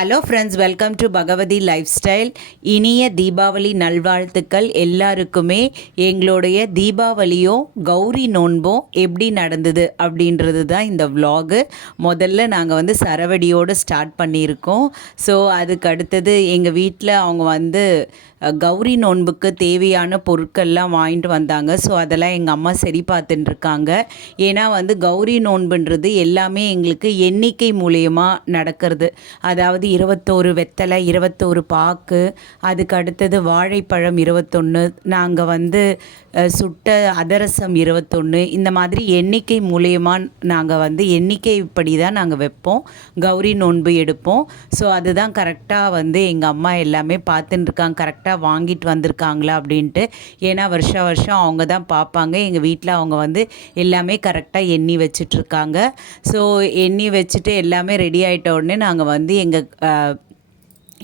Hello friends, welcome to Bhagavathi lifestyle. இனிய தீபாவளி நல்வாழ்த்துக்கள் எல்லாருக்குமே. எங்களுடைய தீபாவளியும் கௌரி நோன்பும் எப்படி நடந்தது அப்படின்றது தான் இந்த விலாகு. முதல்ல நாங்கள் சரவடியோடு ஸ்டார்ட் பண்ணியிருக்கோம். ஸோ அதுக்கு அடுத்தது எங்கள் வீட்டில் அவங்க கௌரி நோன்புக்கு தேவையான பொருட்கள்லாம் வாங்கிட்டு வந்தாங்க. ஸோ அதெல்லாம் எங்கள் அம்மா சரி பார்த்துட்டுருக்காங்க. ஏன்னா கௌரி நோன்புன்றது எல்லாமே எங்களுக்கு எண்ணிக்கை மூலயமா நடக்கிறது. அதாவது 21 வெத்தலை, 21 பாக்கு, அதுக்கு அடுத்தது வாழைப்பழம் 21, நாங்கள் சுட்ட அதிரசம் 21, இந்த மாதிரி எண்ணிக்கை மூலியமாக நாங்கள் எண்ணிக்கைப்படி தான் நாங்கள் வைப்போம், கௌரி நோன்பு எடுப்போம். ஸோ அதுதான் கரெக்டாக எங்கள் அம்மா எல்லாமே பார்த்துட்டுருக்காங்க, கரெக்டாக வாங்கிட்டு வந்திருக்காங்களா அப்படின்ட்டு. ஏன்னா வருஷம் அவங்க தான் பார்ப்பாங்க. எங்கள் வீட்டில் அவங்க எல்லாமே கரெக்டாக எண்ணி வச்சிட்ருக்காங்க. ஸோ எண்ணி வச்சுட்டு எல்லாமே ரெடி ஆகிட்ட உடனே நாங்கள்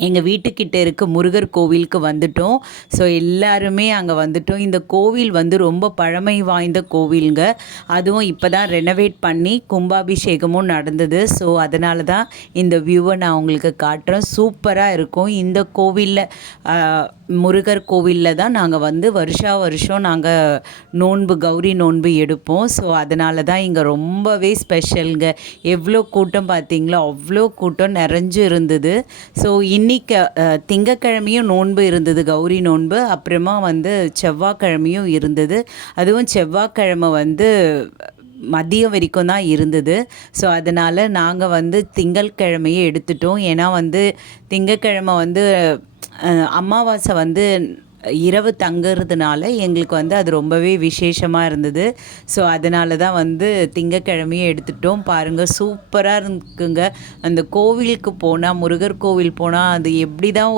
எங்கள் வீட்டுக்கிட்ட இருக்க முருகர் கோவிலுக்கு வந்துட்டோம். ஸோ எல்லாருமே அங்கே வந்துட்டோம். இந்த கோவில் ரொம்ப பழமை வாய்ந்த கோவிலுங்க. அதுவும் இப்போ தான் ரெனோவேட் பண்ணி கும்பாபிஷேகமும் நடந்தது. ஸோ அதனால தான் இந்த வியூவை நான் உங்களுக்கு காட்டுறேன். சூப்பராக இருக்கும். இந்த கோவிலில் முருகர் கோவிலில் தான் நாங்கள் வருஷம் நாங்கள் கௌரி நோன்பு எடுப்போம். ஸோ அதனால தான் இங்கே ரொம்பவே ஸ்பெஷலுங்க. எவ்வளோ கூட்டம் பார்த்தீங்களோ, அவ்வளோ கூட்டம் நிறைஞ்சு இருந்தது. ஸோ இன்னைக்கு திங்கக்கிழமையும் நோன்பு இருந்தது, கௌரி நோன்பு. அப்புறமா செவ்வாய்க்கிழமையும் இருந்தது. அதுவும் செவ்வாய்க்கிழமை மதியம் வரைக்கும் தான் இருந்தது. ஸோ அதனால் நாங்கள் திங்கட்கிழமையே எடுத்துட்டோம். ஏன்னா திங்கக்கிழமை அமாவாசை இரவு தங்குறதுனால எங்களுக்கு அது ரொம்பவே விசேஷமாக இருந்தது. ஸோ அதனால தான் திங்கக்கிழமையே எடுத்துட்டோம். பாருங்கள், சூப்பராக இருக்குங்க. அந்த கோவிலுக்கு போனால், முருகர் கோவில் போனால் அது எப்படி தான்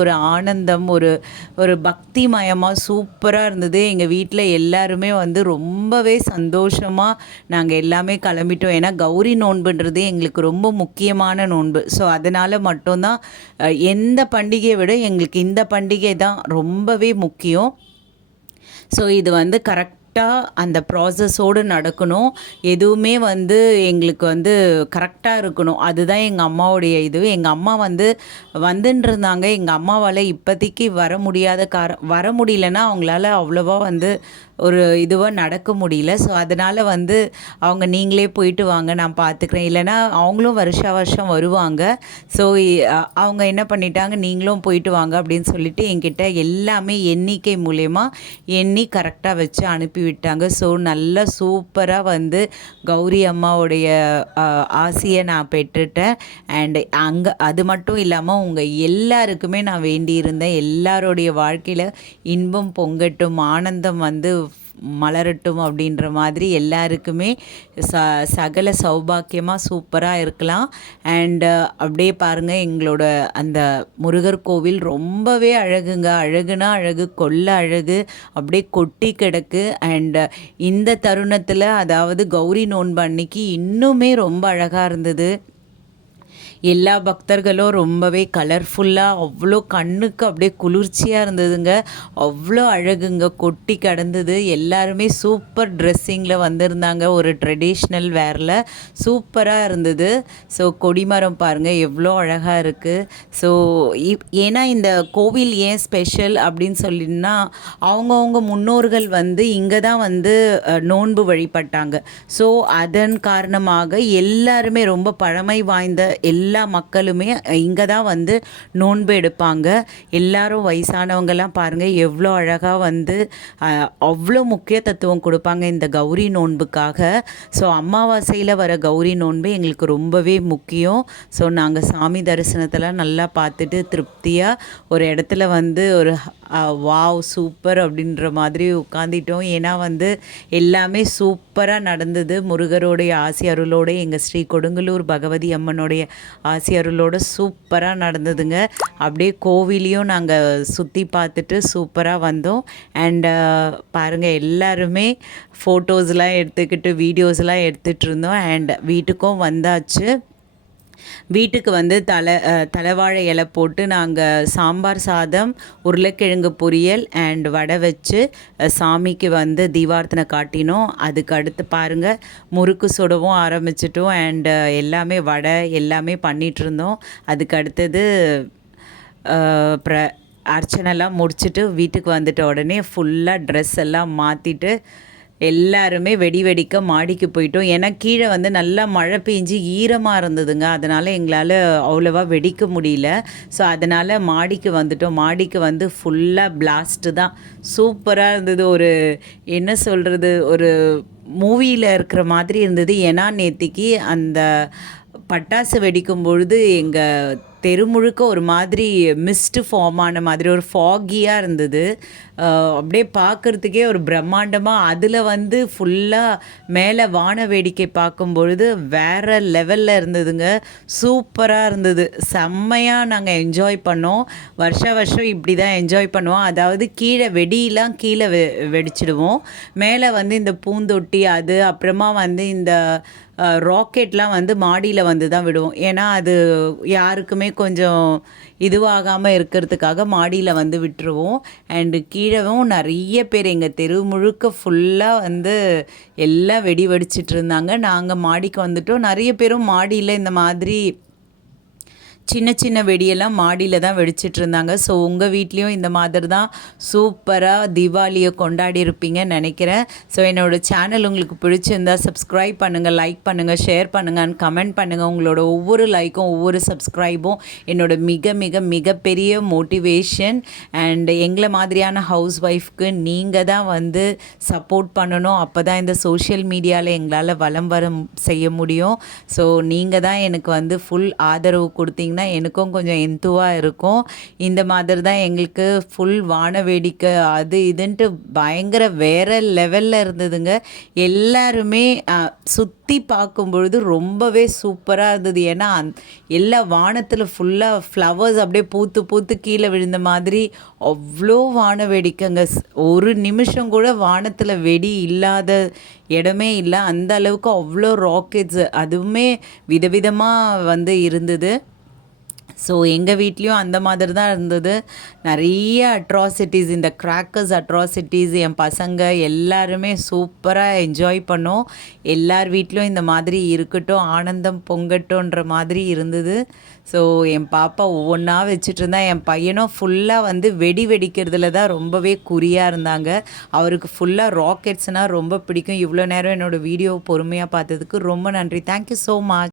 ஒரு ஆனந்தம், ஒரு பக்திமயமாக சூப்பராக இருந்தது. எங்கள் வீட்டில் எல்லாருமே ரொம்பவே சந்தோஷமாக நாங்கள் எல்லாமே கிளம்பிட்டோம். ஏன்னா கௌரி நோன்புன்றது எங்களுக்கு ரொம்ப முக்கியமான நோன்பு. ஸோ அதனால் மட்டும்தான் எந்த பண்டிகையை விட எங்களுக்கு இந்த பண்டிகை தான் ரொம்பவே முக்கியம். ஸோ இது கரெக்டாக அந்த ப்ராசஸோடு நடக்கணும். எதுவுமே எங்களுக்கு கரெக்டாக இருக்கணும். அதுதான் எங்கள் அம்மாவுடைய இது. எங்கள் அம்மா வந்துன்னு இருந்தாங்க. எங்கள் அம்மாவால் இப்போதைக்கு வர முடியலன்னா அவங்களால அவ்வளோவா ஒரு இதுவாக நடக்க முடியல. ஸோ அதனால் அவங்க நீங்களே போயிட்டு வாங்க, நான் பார்த்துக்கிறேன், இல்லைனா அவங்களும் வருஷம் வருவாங்க. ஸோ அவங்க என்ன பண்ணிட்டாங்க, நீங்களும் போயிட்டு வாங்க அப்படின்னு சொல்லிட்டு என்கிட்ட எல்லாமே எண்ணிக்கை மூலயமா எண்ணி கரெக்டாக வச்சு அனுப்பிவிட்டாங்க. ஸோ நல்லா சூப்பராக கௌரி அம்மாவுடைய ஆசையை நான் பெற்றுட்டேன். அண்டு அது மட்டும் இல்லாமல் உங்கள் எல்லாருக்குமே நான் வேண்டியிருந்தேன், எல்லாருடைய வாழ்க்கையில் இன்பம் பொங்கட்டும், ஆனந்தம் மலரட்டும் அப்படின்ற மாதிரி எல்லாருக்குமே சகல சௌபாக்கியமாக சூப்பராக இருக்கலாம். அண்டு அப்படியே பாருங்கள், எங்களோட அந்த முருகர் கோவில் ரொம்பவே அழகுங்க. அழகுனா அழகு, கொல்ல அழகு, அப்படியே கொட்டி கிடக்கு. அண்டு இந்த தருணத்தில், அதாவது கௌரி நோன்பு அன்னைக்கு இன்னுமே ரொம்ப அழகாக இருந்தது. எல்லா பக்தர்களும் ரொம்பவே கலர்ஃபுல்லாக, அவ்வளோ கண்ணுக்கு அப்படியே குளிர்ச்சியாக இருந்ததுங்க. அவ்வளோ அழகுங்க, கொட்டி கிடந்தது. எல்லாருமே சூப்பர் ட்ரெஸ்ஸிங்கில் வந்திருந்தாங்க, ஒரு ட்ரெடிஷ்னல் வேரில் சூப்பராக இருந்தது. ஸோ கொடிமரம் பாருங்கள் எவ்வளோ அழகாக இருக்குது. ஸோ ஏன்னா இந்த கோவில் ஏன் ஸ்பெஷல் அப்படின்னு சொல்லினா, அவங்கவுங்க முன்னோர்கள் இங்கே தான் நோன்பு வழிபட்டாங்க. ஸோ அதன் காரணமாக எல்லாருமே, ரொம்ப பழமை வாய்ந்த எல்லா மக்களுமே இங்கே தான் நோன்பு எடுப்பாங்க. எல்லாரும் வயசானவங்கெல்லாம் பாருங்கள் எவ்வளோ அழகாக அவ்வளோ முக்கியத்துவம் கொடுப்பாங்க இந்த கௌரி நோன்புக்காக. ஸோ அமாவாசையில் வர கௌரி நோன்பு எங்களுக்கு ரொம்பவே முக்கியம். ஸோ நாங்கள் சாமி தரிசனத்தெல்லாம் நல்லா பார்த்துட்டு திருப்தியாக ஒரு இடத்துல ஒரு வாவ் சூப்பர் அப்படின்ற மாதிரி உட்காந்துட்டோம். ஏன்னா எல்லாமே சூப்பராக நடந்தது. முருகருடைய ஆசி அருளோடு, எங்கள் ஸ்ரீ கொடுங்கலூர் பகவதி அம்மனுடைய ஆசி அருளோடு சூப்பராக நடந்ததுங்க. அப்படியே கோவிலையும் நாங்கள் சுற்றி பார்த்துட்டு சூப்பராக வந்தோம். அண்டு பாருங்கள், எல்லாருமே ஃபோட்டோஸ்லாம் எடுத்துக்கிட்டு வீடியோஸ்லாம் எடுத்துகிட்டு இருந்தோம். அண்ட் வீட்டுக்கும் வந்தாச்சு. வீட்டுக்கு வந்து தலைவாழை இலை போட்டு நாங்கள் சாம்பார் சாதம், உருளைக்கிழங்கு பொரியல் அண்ட் வடை வச்சு சாமிக்கு வந்து தீபார்த்தனை காட்டினோம். அதுக்கு அடுத்து பாருங்கள், முறுக்கு சுடவும் ஆரம்பிச்சிட்டோம் அண்டு எல்லாமே வடை எல்லாமே பண்ணிகிட்ருந்தோம். அதுக்கு அடுத்தது அர்ச்சனைலாம் முடிச்சுட்டு வீட்டுக்கு வந்துட்ட உடனே ஃபுல்லாக ட்ரெஸ் எல்லாம் மாற்றிட்டு எல்லாருமே வெடிக்க மாடிக்கு போயிட்டோம். ஏன்னா கீழே வந்து நல்லா மழை பெஞ்சு ஈரமாக இருந்ததுங்க. அதனால் எங்களால் அவ்வளோவா வெடிக்க முடியல. ஸோ அதனால் மாடிக்கு வந்துட்டோம். மாடிக்கு வந்து ஃபுல்லாக பிளாஸ்ட்டு தான். சூப்பராக இருந்தது. ஒரு என்ன சொல்கிறது, ஒரு மூவியில் இருக்கிற மாதிரி இருந்தது. ஏன்னா நேத்திக்கு அந்த பட்டாசு வெடிக்கும் பொழுது எங்கள் தெரு முழுக்க ஒரு மாதிரி மிஸ்ட்டு ஃபார்ம் ஆன மாதிரி ஒரு ஃபாகியாக இருந்தது. அப்படியே பார்க்குறதுக்கே ஒரு பிரம்மாண்டமாக, அதில் வந்து ஃபுல்லாக மேலே வான வேடிக்கை பார்க்கும் பொழுது வேறு லெவலில் இருந்ததுங்க. சூப்பராக இருந்தது. செம்மையாக நாங்கள் என்ஜாய் பண்ணோம். வருஷம் இப்படி தான் என்ஜாய் பண்ணுவோம். அதாவது கீழே வெடியெலாம் கீழே வெடிச்சிடுவோம். மேலே வந்து இந்த பூந்தொட்டி, அது அப்புறமா வந்து இந்த ராக்கெட்லாம் வந்து மாடியில் வந்து தான் விடுவோம். ஏன்னா அது யாருக்குமே கொஞ்சம் இதுவாகாமல் இருக்கிறதுக்காக மாடியில் வந்து விட்டுருவோம். அண்டு கீழவும் நிறைய பேர் எங்கள் தெரு முழுக்க ஃபுல்லாக வந்து எல்லாம் வெடிச்சிட்டு இருந்தாங்க. நாங்கள் மாடிக்கு வந்துட்டோம். நிறைய பேரும் மாடியில் இந்த மாதிரி சின்ன சின்ன வெடியெல்லாம் மாடியில் தான் வெடிச்சிட்டு இருந்தாங்க. ஸோ உங்கள் வீட்லேயும் இந்த மாதிரி தான் சூப்பராக தீபாவளியை கொண்டாடி இருப்பீங்கன்னு நினைக்கிறேன். ஸோ என்னோடய சேனல் உங்களுக்கு பிடிச்சிருந்தா சப்ஸ்கிரைப் பண்ணுங்கள், லைக் பண்ணுங்கள், ஷேர் பண்ணுங்கள் அண்ட் கமெண்ட் பண்ணுங்கள். உங்களோட ஒவ்வொரு லைக்கும் ஒவ்வொரு சப்ஸ்கிரைபும் என்னோட மிகப்பெரிய மோட்டிவேஷன். அண்ட் எங்களை மாதிரியான ஹவுஸ் ஒய்ஃப்க்கு நீங்கள் தான் வந்து சப்போர்ட் பண்ணணும். அப்போ தான் இந்த சோஷியல் மீடியாவில் எங்களால் வலம் வர செய்ய முடியும். ஸோ நீங்கள் தான் எனக்கு வந்து ஃபுல் ஆதரவு கொடுத்தீங்கன்னா எனக்கும் கொஞ்சம் எந்துவாக இருக்கும். இந்த மாதிரி தான் எங்களுக்கு ஃபுல் வான வேடிக்கை அது இதுன்ட்டு பயங்கர வேறு லெவலில் இருந்ததுங்க. எல்லாருமே சுற்றி பார்க்கும் பொழுது ரொம்பவே சூப்பராக இருந்தது. ஏன்னா எல்லா வானத்தில் ஃபுல்லாக ஃப்ளவர்ஸ் அப்படியே பூத்து கீழே விழுந்த மாதிரி அவ்வளோ வான வேடிக்கைங்க. ஒரு நிமிஷம் கூட வானத்தில் வெடி இல்லாத இடமே இல்லை. அந்த அளவுக்கு அவ்வளோ ராக்கெட்ஸு, அதுவுமே விதவிதமாக வந்து இருந்தது. ஸோ எங்கள் வீட்லேயும் அந்த மாதிரி தான் இருந்தது. நிறைய அட்ராசிட்டிஸ், இந்த கிராக்கர்ஸ் அட்ராசிட்டிஸ் என் பசங்க எல்லாருமே சூப்பராக என்ஜாய் பண்ணோம். எல்லார் வீட்லேயும் இந்த மாதிரி இருக்கட்டும், ஆனந்தம் பொங்கட்டும்ன்ற மாதிரி இருந்தது. ஸோ என் பாப்பா ஒவ்வொன்றா வச்சுட்டு இருந்தா. என் பையனும் ஃபுல்லாக வந்து வெடிக்கிறதுல தான் ரொம்பவே குறியாக இருந்தாங்க. அவருக்கு ஃபுல்லாக ராக்கெட்ஸ்னால் ரொம்ப பிடிக்கும். இவ்வளோ நேரம் என்னோடய வீடியோ பொறுமையாக பார்த்ததுக்கு ரொம்ப நன்றி. Thank you so much.